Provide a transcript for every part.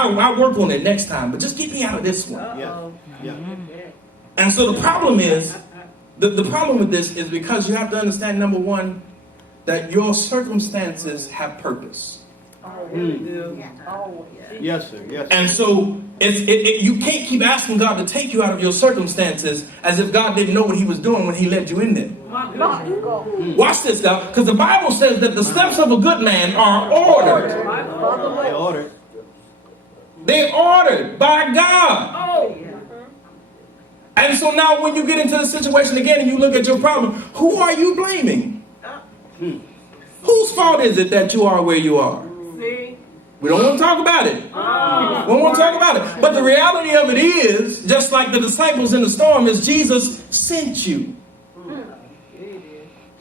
I'll work on it next time, but just get me out of this one. Yeah. And so the problem is, the problem with this is because you have to understand, number one, that your circumstances have purpose. Yes, sir. Yes, sir. And so you can't keep asking God to take you out of your circumstances as if God didn't know what he was doing when he led you in there. Watch this, God, because the Bible says that the steps of a good man are ordered. They're ordered. They're ordered by God. And so now when you get into the situation again and you look at your problem, who are you blaming? Whose fault is it that you are where you are? We don't want to talk about it. We don't want to talk about it. But the reality of it is, just like the disciples in the storm, is Jesus sent you.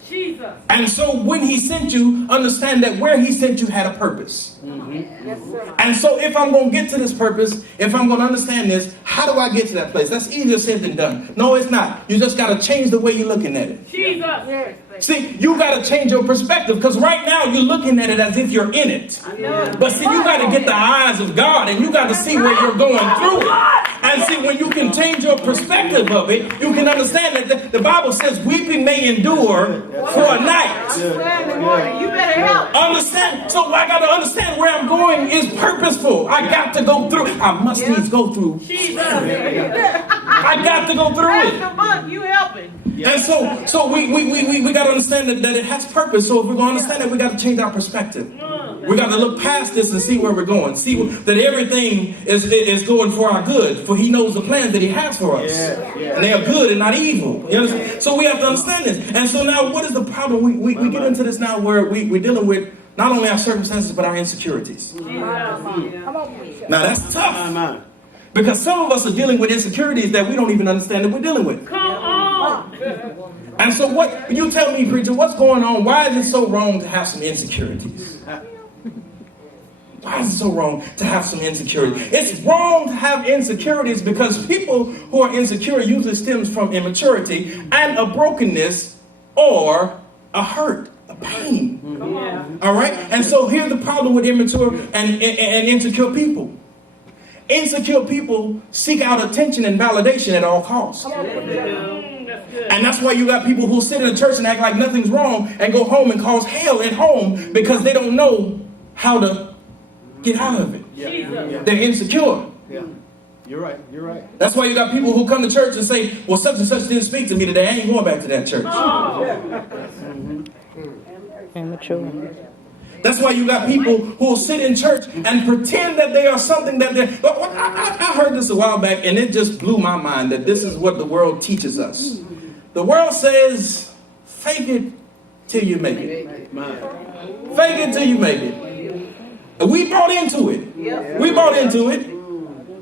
Jesus. And so when he sent you, understand that where he sent you had a purpose. And so if I'm going to get to this purpose, if I'm going to understand this, how do I get to that place? That's easier said than done. No, it's not. You just got to change the way you're looking at it. Jesus. See, you got to change your perspective, because right now you're looking at it as if you're in it. But see, you got to get the eyes of God, and you got to see where you're going through it. And see, when you can change your perspective of it, you can understand that the Bible says weeping may endure for a night. You better help. Understand? So I got to understand where I'm going is purposeful. I got to go through. I must needs go through. I got to go through it. Pastor Monk, you helping. And so we got to understand that it has purpose. So if we're going to understand it, we got to change our perspective. We got to look past this and see where we're going. See that everything is going for our good. For he knows the plans that he has for us. And they are good and not evil. You understand? So we have to understand this. And so now what is the problem? We get into this now where we're dealing with not only our circumstances, but our insecurities. Now that's tough. Because some of us are dealing with insecurities that we don't even understand that we're dealing with. Come on. And so what, you tell me, preacher, what's going on? Why is it so wrong to have some insecurities? Why is it so wrong to have some insecurity? It's wrong to have insecurities because people who are insecure usually stems from immaturity and a brokenness or a hurt, a pain. All right? And so here's the problem with immature and insecure people. Insecure people seek out attention and validation at all costs. And that's why you got people who sit in a church and act like nothing's wrong and go home and cause hell at home because they don't know how to get out of it. They're insecure. You're right. That's why you got people who come to church and say, well, such and such didn't speak to me today. I ain't going back to that church. Immature. That's why you got people who will sit in church and pretend that they are something that they're... I heard this a while back, and it just blew my mind that this is what the world teaches us. The world says, fake it till you make it. Fake it till you make it. And we bought into it. We bought into it.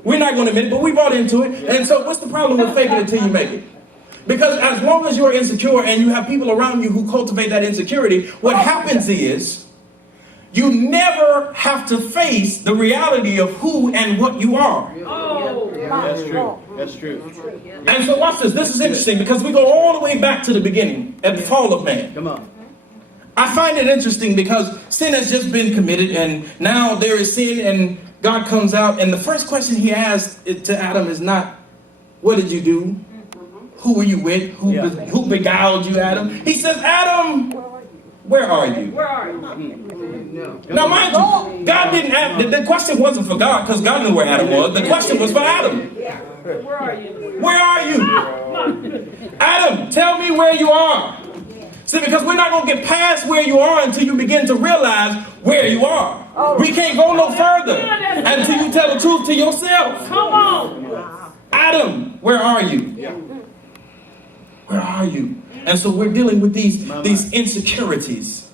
We're not going to admit it, but we bought into it. And so what's the problem with faking it till you make it? Because as long as you're insecure and you have people around you who cultivate that insecurity, what happens is you never have to face the reality of who and what you are. That's true. That's true. And so watch this. This is interesting because we go all the way back to the beginning at the fall of man. Come on. I find it interesting because sin has just been committed and now there is sin and God comes out and the first question he asked to Adam is not, what did you do? Who were you with? Who beguiled you, Adam? He says, Adam, where are you? Where are you? Now, mind you, God didn't ask, the question wasn't for God because God knew where Adam was. The question was for Adam. Where are you? Where are you? Adam, tell me where you are. See, because we're not going to get past where you are until you begin to realize where you are. We can't go no further until you tell the truth to yourself. Come on. Adam, where are you? Where are you? And so we're dealing with these insecurities.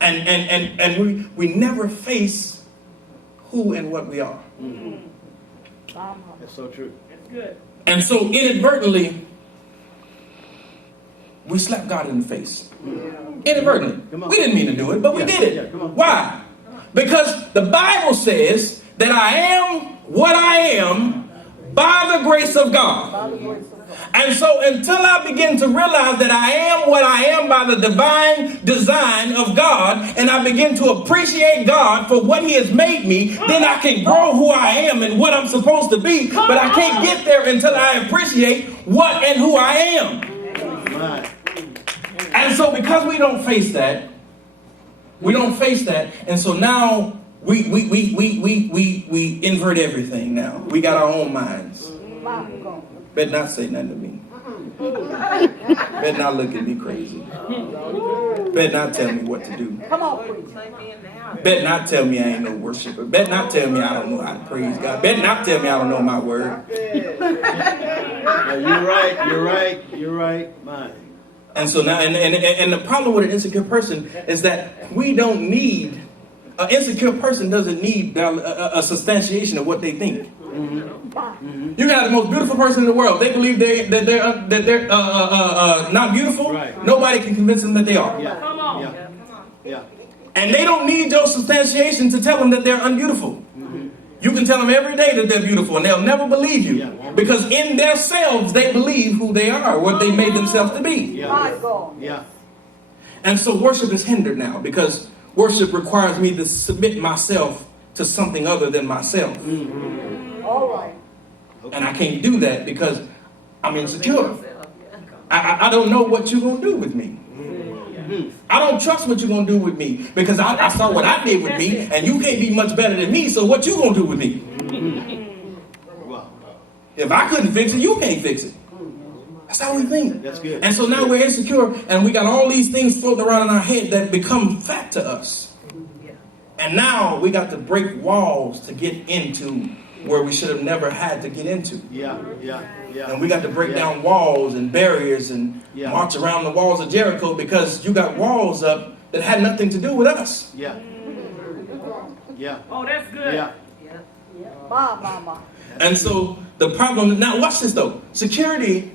And we never face who and what we are. That's so true. That's good. And so inadvertently, we slapped God in the face. Inadvertently. We didn't mean to do it, but we did it. Why? Because the Bible says that I am what I am by the grace of God. And so until I begin to realize that I am what I am by the divine design of God, and I begin to appreciate God for what he has made me, then I can grow who I am and what I'm supposed to be. But I can't get there until I appreciate what and who I am. And so because we don't face that, and so now we invert everything now. We got our own minds. Better not say nothing to me. Better not look at me crazy. Better not tell me what to do. Better not tell me I ain't no worshiper. Better not tell me I don't know how to praise God. Better not tell me I don't know my word. You're right. Mine. And so now, and the problem with an insecure person is that we don't need, an insecure person doesn't need a substantiation of what they think. You got the most beautiful person in the world. They believe that they're not beautiful. Right. Nobody can convince them that they are. Yeah. Come on. Yeah. And they don't need your substantiation to tell them that they're unbeautiful. You can tell them every day that they're beautiful and they'll never believe you. Yeah. Because in themselves, they believe who they are, what they made themselves to be. Yeah. And so worship is hindered now because worship requires me to submit myself to something other than myself. All right. And I can't do that because I'm insecure. I don't know what you're going to do with me. I don't trust what you're going to do with me because I saw what I did with me and you can't be much better than me, so what you going to do with me? If I couldn't fix it, you can't fix it. That's how we think. That's good. And so now we're insecure and we got all these things floating around in our head that become fact to us. And now we got to break walls to get into where we should have never had to get into. Yeah. And we got to break down walls and barriers and march around the walls of Jericho because you got walls up that had nothing to do with us. Yeah. Oh, that's good. Yeah. And so the problem, now watch this though. Security,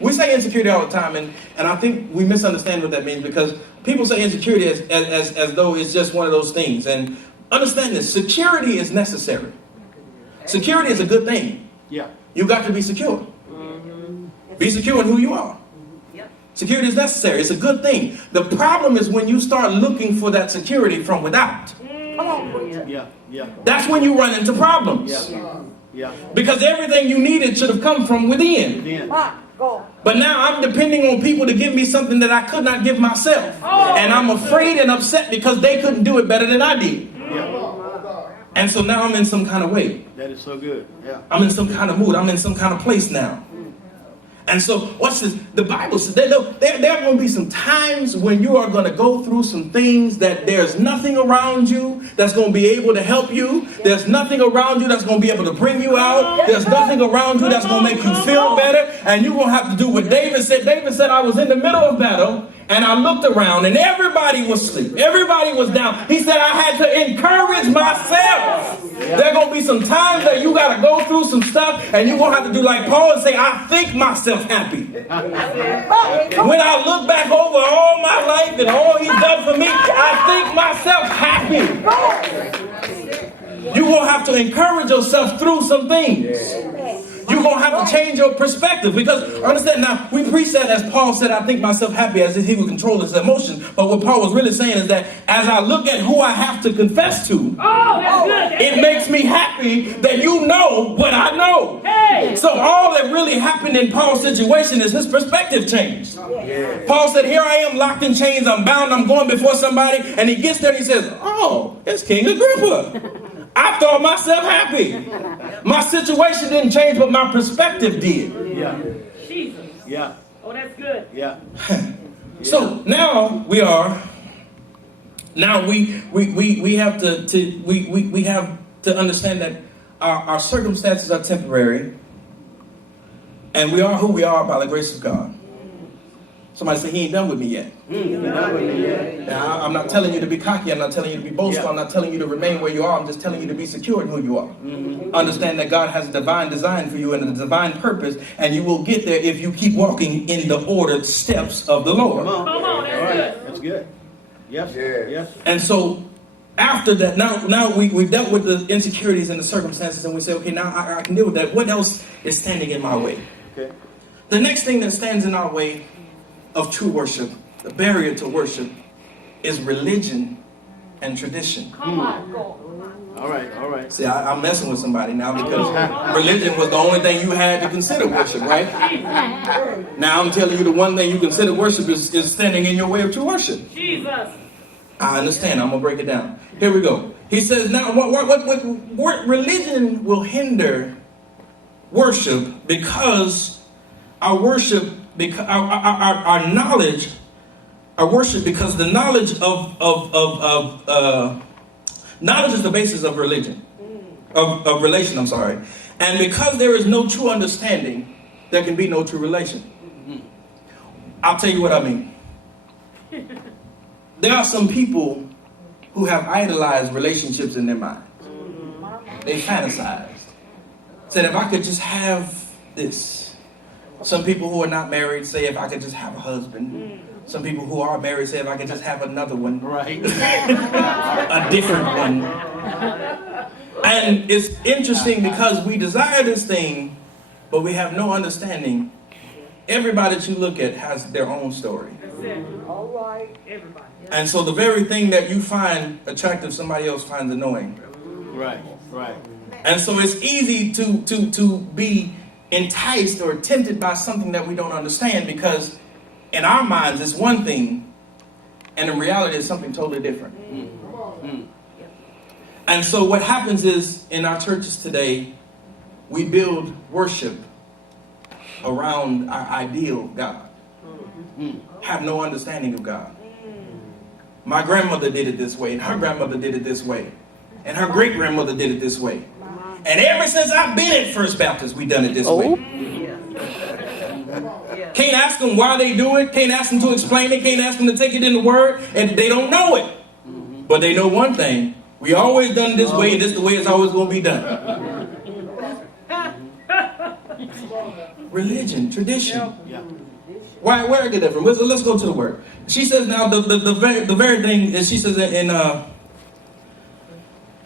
we say insecurity all the time, and I think we misunderstand what that means because people say insecurity as though it's just one of those things. And understand this, security is necessary. Security is a good thing. Yeah. You got to be secure. Be secure in who you are. Security is necessary. It's a good thing. The problem is when you start looking for that security from without. Yeah. That's when you run into problems. Yeah. Because everything you needed should have come from within. But now I'm depending on people to give me something that I could not give myself. And I'm afraid and upset because they couldn't do it better than I did. And so now I'm in some kind of way. That is so good. Yeah. I'm in some kind of mood. I'm in some kind of place now. And so, watch this. The Bible says there are going to be some times when you are going to go through some things that there's nothing around you that's going to be able to help you. There's nothing around you that's going to be able to bring you out. There's nothing around you that's going to make you feel better. And you're going to have to do what David said. David said, I was in the middle of battle and I looked around and everybody was asleep. Everybody was down. He said, I had to encourage myself. There are going to be some times that you got to go through some stuff and you're going to have to do like Paul and say, I think myself happy. When I look back over all my life and all he's done for me, I think myself happy. You're going to have to encourage yourself through some things. You're going to have to change your perspective because, understand now, we preach that as Paul said, I think myself happy as if he would control his emotions. But what Paul was really saying is that as I look at who I have to confess to, it makes me happy that you know what I know. Hey. So all that really happened in Paul's situation is his perspective changed. Paul said, here I am locked in chains, I'm bound, I'm going before somebody. And he gets there and he says, oh, it's King Agrippa. I thought myself happy. My situation didn't change, but my perspective did. Yeah. Jesus. Yeah. Oh, that's good. Yeah. So now we have to understand that our circumstances are temporary, and we are who we are by the grace of God. Somebody say, he ain't done with me yet. Now, I'm not telling you to be cocky. I'm not telling you to be boastful. I'm not telling you to remain where you are. I'm just telling you to be secure in who you are. Understand that God has a divine design for you and a divine purpose, and you will get there if you keep walking in the ordered steps of the Lord. Come on, that's good. That's good. Yes. Yes. And so after that, now we've dealt with the insecurities and the circumstances, and we say, okay, now I can deal with that. What else is standing in my way? Okay. The next thing that stands in our way of true worship, the barrier to worship, is religion and tradition. Come on, go. All right. All right. See, I'm messing with somebody now because religion was the only thing you had to consider worship, right? Now I'm telling you the one thing you consider worship is standing in your way of true worship. Jesus. I understand. I'm going to break it down. Here we go. He says, now, what religion will hinder worship because our worship, because our knowledge, our worship, because the knowledge knowledge is the basis of religion, of relation, I'm sorry. And because there is no true understanding, there can be no true relation. I'll tell you what I mean. There are some people who have idolized relationships in their mind. They fantasized. Said, if I could just have this. Some people who are not married say, if I could just have a husband. Some people who are married say, if I could just have another one. Right. A different one. And it's interesting because we desire this thing, but we have no understanding. Everybody that you look at has their own story. All right. Everybody. And so the very thing that you find attractive, somebody else finds annoying. Right. Right. And so it's easy to be enticed or tempted by something that we don't understand, because in our minds it's one thing, and in reality it's something totally different. And so what happens is, in our churches today, we build worship around our ideal God. Have no understanding of God. My grandmother did it this way, and her grandmother did it this way, and her great-grandmother did it this way. And ever since I've been at First Baptist, we've done it this way. Can't ask them why they do it. Can't ask them to explain it. Can't ask them to take it in the Word. And they don't know it. But they know one thing. We always done it this way, and this is the way it's always going to be done. Religion, tradition. Yeah. Where I get that from? Let's go to the Word. She says now the very thing is, she says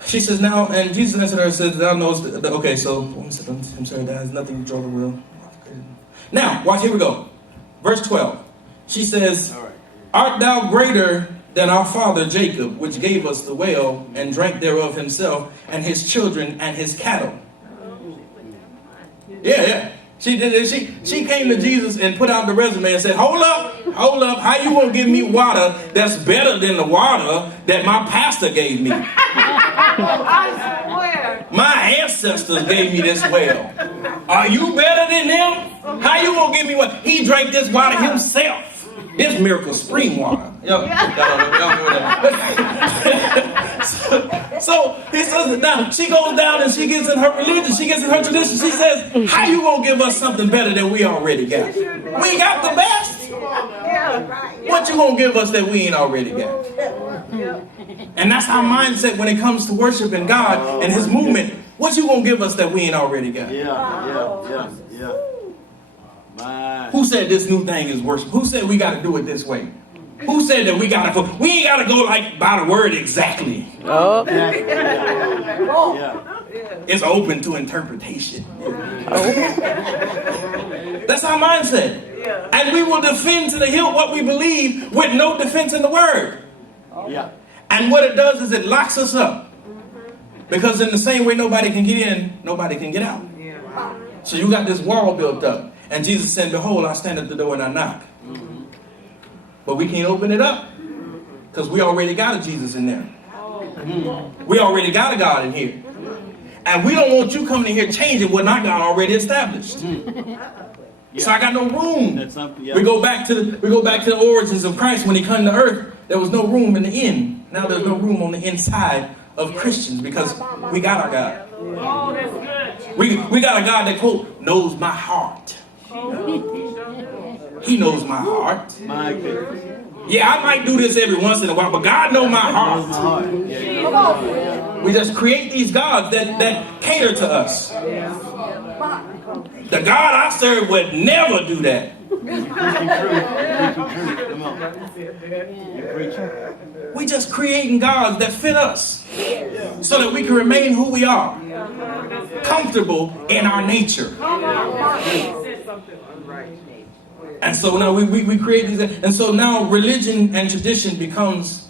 she says now, and Jesus answered her and said, thou knowest, okay, so, I'm sorry, that has nothing to draw the will. Now, watch, here we go. Verse 12. She says, art thou greater than our father Jacob, which gave us the well, and drank thereof himself, and his children, and his cattle? Yeah. She did it. She came to Jesus and put out the resume and said, hold up, how you gonna give me water that's better than the water that my pastor gave me? My ancestors gave me this well. Are you better than them? How you gonna give me what? He drank this water himself. This miracle spring water. So he says, now she goes down and she gets in her religion, she gets in her tradition. She says, how you gonna give us something better than we already got? We got the best. What you gonna give us that we ain't already got? And that's our mindset when it comes to worshiping God and His movement. What you gonna give us that we ain't already got? Yeah. Who said this new thing is worship? Who said we got to do it this way? Who said that we ain't got to go like by the word exactly? Oh. It's open to interpretation. That's our mindset. And we will defend to the hilt what we believe with no defense in the word. Yeah. And what it does is it locks us up. Because in the same way nobody can get in, nobody can get out. So you got this wall built up. And Jesus said, behold, I stand at the door and I knock. But we can't open it up. Because we already got a Jesus in there. We already got a God in here. And we don't want you coming in here changing what I got already established. So I got no room. We go back to the origins of Christ. When He came to earth, there was no room in the inn. Now there's no room on the inside of Christians, because we got our God. Oh, that's good. We got a God that, quote, knows my heart. He knows my heart. My goodness. Yeah, I might do this every once in a while, but God knows my heart. We just create these gods that cater to us. The God I serve would never do that. We just creating gods that fit us so that we can remain who we are, comfortable in our nature. something. Right. And so now we create these, and so now religion and tradition becomes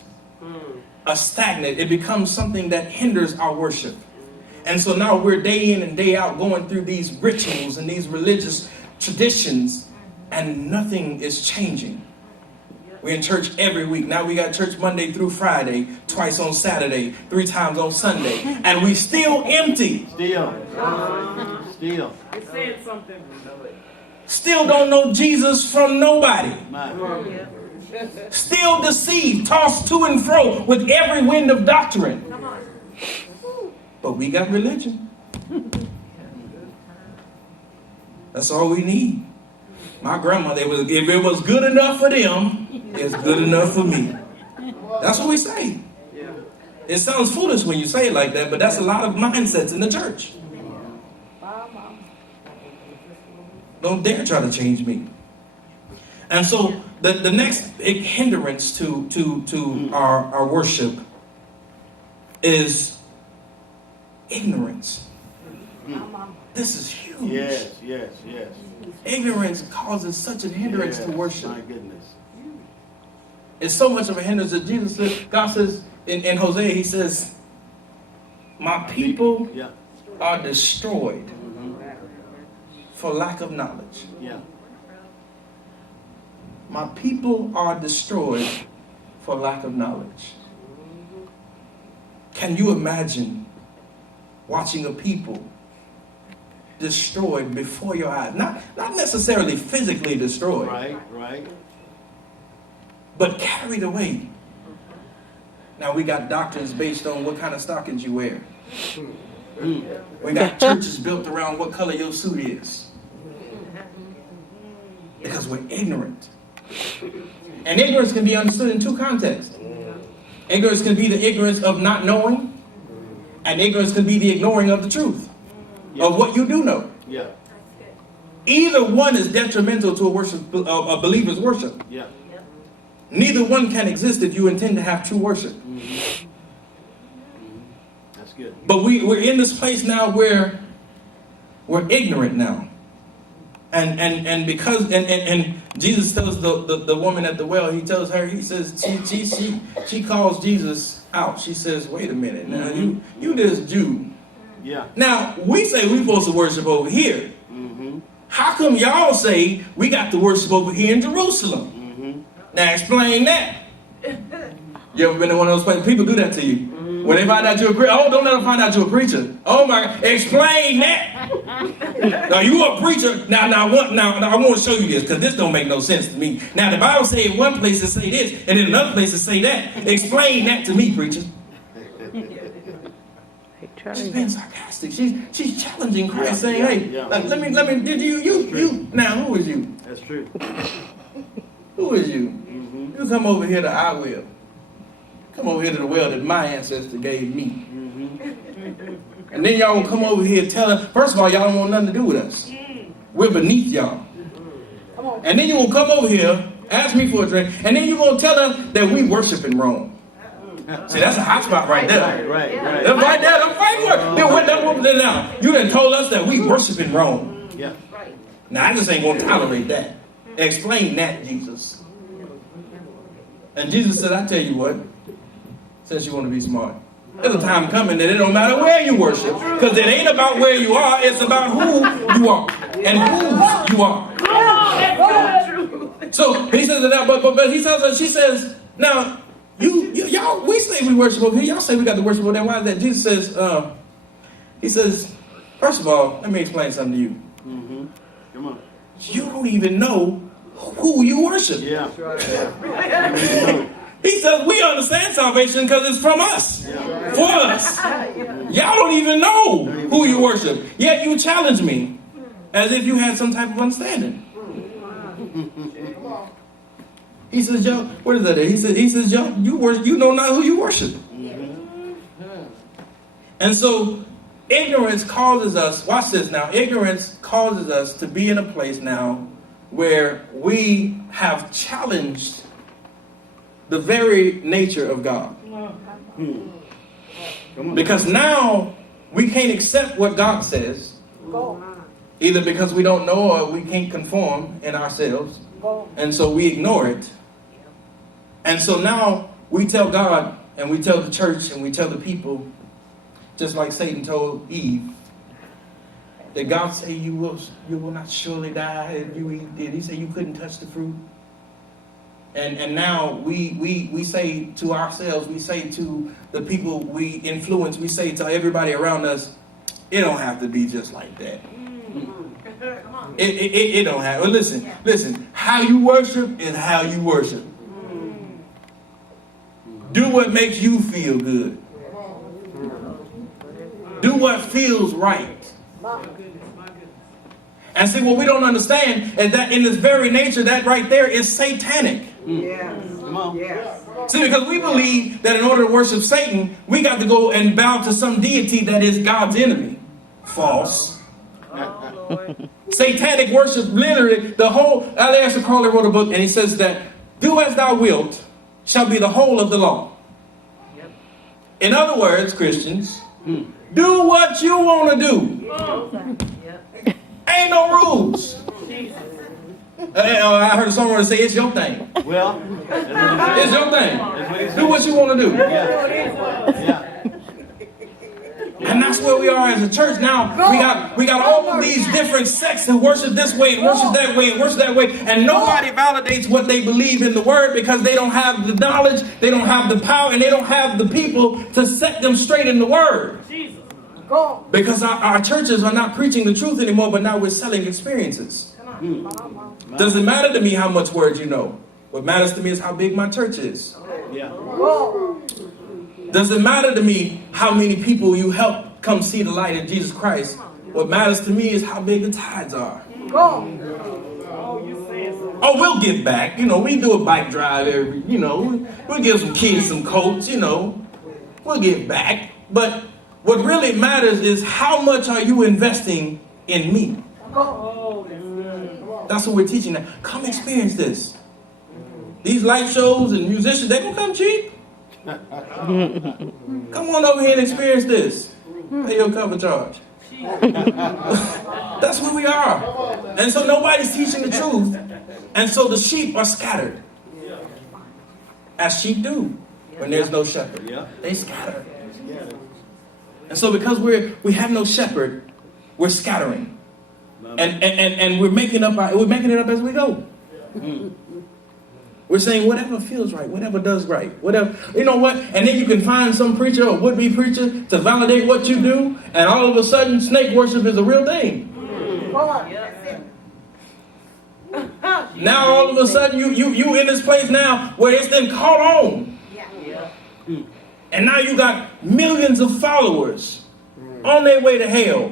a stagnant. It becomes something that hinders our worship. And so now we're day in and day out going through these rituals and these religious traditions, and nothing is changing. We're in church every week. Now we got church Monday through Friday, twice on Saturday, 3 times on Sunday, and we still empty. Still. It's saying something. Still don't know Jesus from nobody. Man. Still deceived, tossed to and fro with every wind of doctrine. But we got religion. That's all we need. My grandmother, if it was good enough for them, it's good enough for me. That's what we say. It sounds foolish when you say it like that, but that's a lot of mindsets in the church. Don't dare try to change me. And so the next big hindrance to our worship is ignorance. This is huge. Yes. Ignorance causes such a hindrance to worship. My goodness. It's so much of a hindrance that Jesus says, God says in Hosea, he says, my people are destroyed for lack of knowledge. Yeah. My people are destroyed for lack of knowledge. Can you imagine watching a people destroyed before your eyes? Not necessarily physically destroyed. Right. But carried away. Now we got doctrines based on what kind of stockings you wear. We got churches built around what color your suit is. Because we're ignorant. And ignorance can be understood in 2 contexts. Ignorance can be the ignorance of not knowing, and ignorance can be the ignoring of the truth of what you do know. Yeah. Either one is detrimental to a believer's worship. Yeah. Neither one can exist if you intend to have true worship. That's good. But we're in this place now where we're ignorant now. And because Jesus tells the woman at the well, he tells her, he says, she calls Jesus out. She says, wait a minute, now you this Jew. Yeah. Now we say we're supposed to worship over here. How come y'all say we got to worship over here in Jerusalem? Now explain that. You ever been to one of those places? People do that to you. When they find out you're a preacher, oh, don't let them find out you're a preacher. Oh my God, explain that. Now you a preacher. Now I want to show you this because this don't make no sense to me. Now the Bible say in one place it say this, and in another place it say that. Explain that to me, preacher. She's being sarcastic. She's challenging Christ, saying, "Hey, like, let me. Did you? Now who is you? That's true. Who is you? You come over here to our well. Come over here to the well that my ancestor gave me. And then y'all will come over here telling, first of all, y'all don't want nothing to do with us. We're beneath y'all. And then you will come over here, ask me for a drink, and then you're going to tell us that we worship in Rome. See, that's a hot spot right there. Right. That's right there. The framework. Then what that woman did now? You done told us that we worship in Rome. Yeah. Now, I just ain't going to tolerate that. Explain that, Jesus. And Jesus said, I tell you what, since you want to be smart, there's a time coming that it don't matter where you worship, because it ain't about where you are, it's about who you are and whose you are. So he says that, but he tells us, she says, now y'all, we say we worship over here, y'all say we got to worship over there. Why is that? Jesus says, he says, first of all, let me explain something to you. Come on. You don't even know who you worship. Yeah. He says we understand salvation because it's from us, for us. Y'all don't even know who you worship. Yet you challenge me as if you had some type of understanding. He says, yo, what is that? He says, yo, you know not who you worship. And so ignorance causes us, watch this now, ignorance causes us to be in a place now where we have challenged the very nature of God. Because now we can't accept what God says. Either because we don't know or we can't conform in ourselves. And so we ignore it. And so now we tell God and we tell the church and we tell the people, just like Satan told Eve, that God say you will not surely die if you eat it. He said you couldn't touch the fruit. And now we say to ourselves, we say to the people we influence, we say to everybody around us, it don't have to be just like that. It don't have. Well, listen. How you worship is how you worship. Do what makes you feel good. Do what feels right. And see, what we don't understand is that in this very nature, that right there is satanic. Yes. Come on. Yes. See, because we believe that in order to worship Satan, we got to go and bow to some deity that is God's enemy. False. Oh, Lord. Satanic worship, literally, the whole, Aleister Crowley wrote a book and he says that, do as thou wilt shall be the whole of the law. Yep. In other words, Christians, do what you want to do. Yep. Ain't no rules. Jesus. I heard someone say, it's your thing. Well, It's your thing. that's what he said. Do what you want to do. Yeah. And that's where we are as a church now. We got all of these different sects that worship this way and worship that way and worship that way. And nobody validates what they believe in the word because they don't have the knowledge, they don't have the power, and they don't have the people to set them straight in the word. Jesus. Because our churches are not preaching the truth anymore, but now we're selling experiences. Doesn't matter to me how much word you know. What matters to me is how big my church is. Yeah. Doesn't matter to me how many people you help come see the light of Jesus Christ. What matters to me is how big the tithes are. Oh, you saying something. Oh, we'll give back. You know, we do a bike drive every, we'll give some kids some coats, we'll give back. But what really matters is how much are you investing in me? Oh, that's good. That's what we're teaching now. Come experience this. These light shows and musicians, they gonna come cheap. Come on over here and experience this. Pay your cover charge. That's where we are. And so nobody's teaching the truth. And so the sheep are scattered. As sheep do when there's no shepherd. Yeah. They scatter. And so because we have no shepherd, we're scattering. And we're making it up as we go. We're saying whatever feels right, whatever does right, whatever, you know what? And then you can find some preacher or would-be preacher to validate what you do, and all of a sudden snake worship is a real thing. Now all of a sudden you in this place now where it's been caught on. And now you got millions of followers on their way to hell.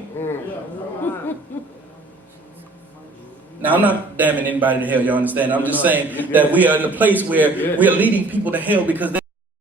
Now, I'm not damning anybody to hell, y'all understand? I'm just saying that we are in a place where we are leading people to hell because they